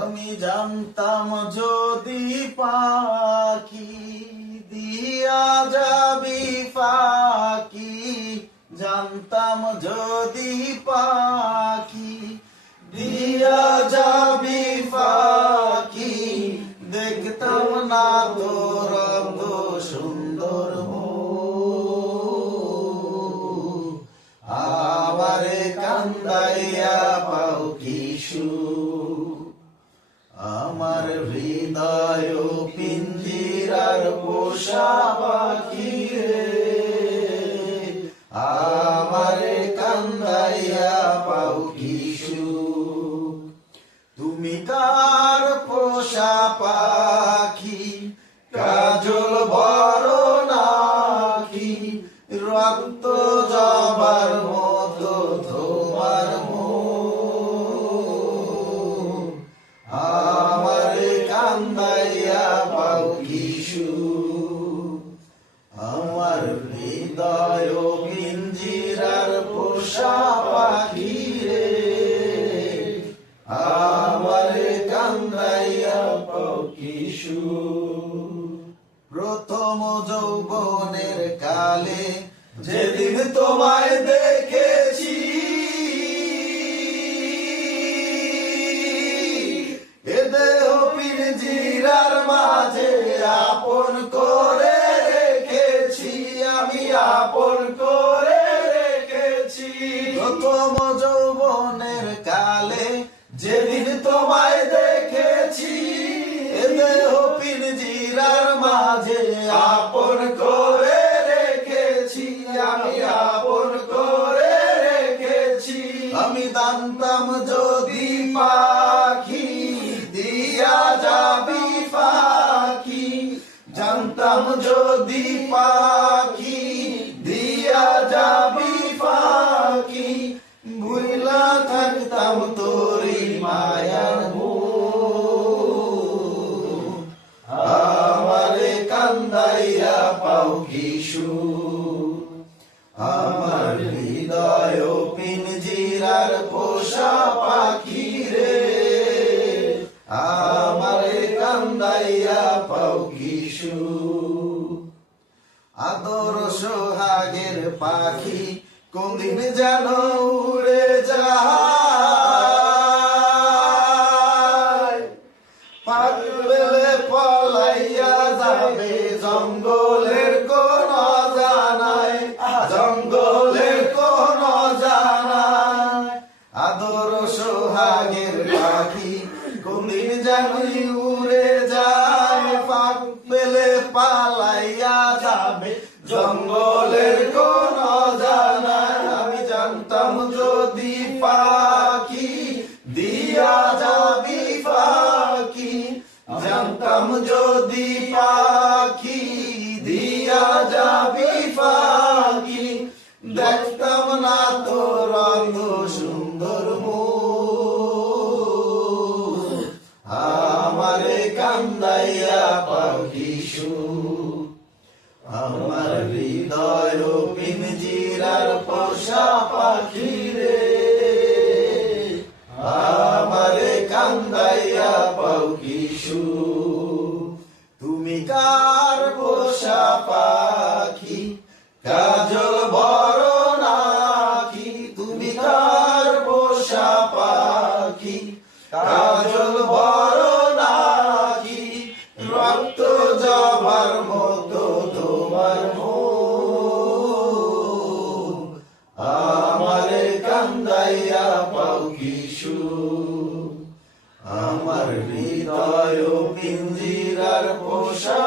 আমি জানতাম যদি পাখি দিয়া যাবি ফাঁকি, জানতাম যদি পাখি দিয়া যাবি ফাঁকি, দেখতাম না তোর অত সুন্দর মুখ, আমারে কান্দাইয়া পাও কি সুখ। আমার হৃদয় পিঞ্জিরার পোষা পাখি রে, আমারে কান্দাইয়া পাও কি সুখ। তুমি কার পোষা পাখি, কাজল বড় নাকি, রক্ত জবার মতো তোমার মুখ, আমারে কান্দাইয়া পাও কি সুখ। আমার হৃদয় পিঞ্জিরার পোষা পাখি রে, আমারে কান্দাইয়া পাও কি সুখ। প্রথম যৌবনের কালে যেদিন তোমায় দেখেছি, এ দেহ পিঞ্জিরার মাঝে আপন করে রেখেছি, আমি আপন করে রেখেছি। প্রথম যৌবনের কালে যেদিন তোমায় দেখেছি, এ দেহ পিঞ্জিরার মাঝে আপন করে রেখেছি, আমি আপন করে রেখেছি। আমি জানতাম যদি পাখি দিয়া যাবি ফাঁকি, জানতাম যদি পাখি দিয়া যাবি ফাঁকি, ভুইলা থাকতাম তোরি মায়ার মুখ, আমারে কান্দাইয়া পাও কি সুখ। আমার হৃদয় পিঞ্জিরার পোষা পাখি রে, আমারে কান্দাইয়া পাও কি সুখ। আদর সোহাগের পাখি কোনদিন যেন উড়ে যায়, পাখ পেলে পলাইয়া যাবে জঙ্গলের কোন জানায়, জঙ্গলের কোন জানায়। আদর সোহাগের পাখি কোনদিন যেন উড়ে যায়, পাখ পেলে পালাইয়া যাবে জঙ্গলের কোন জানায়। আমি জানতাম যদি পাখি দিয়া যাবি ফাঁকি, জানতাম যদি পাখি দিয়া যাবি ফাঁকি, দেখতাম না তোর অত সুন্দর মুখ, আমারে কান্দাইয়া পাও কি সুখ। আমার হৃদয় পিঞ্জিরার পোষা পাখি রে, আমারে কান্দাইয়া পাও কি সুখ। তুমি কার পোষা পাখি, কাজল বড় নাকি, তুমি কার পোষা পাখি, কাজল বড় নাকি, রক্ত জবার মতো তোমার মুখ, আমারে কান্দাইয়া পাও কি সুখ। আমার হৃদয় পিঞ্জিরার পোষা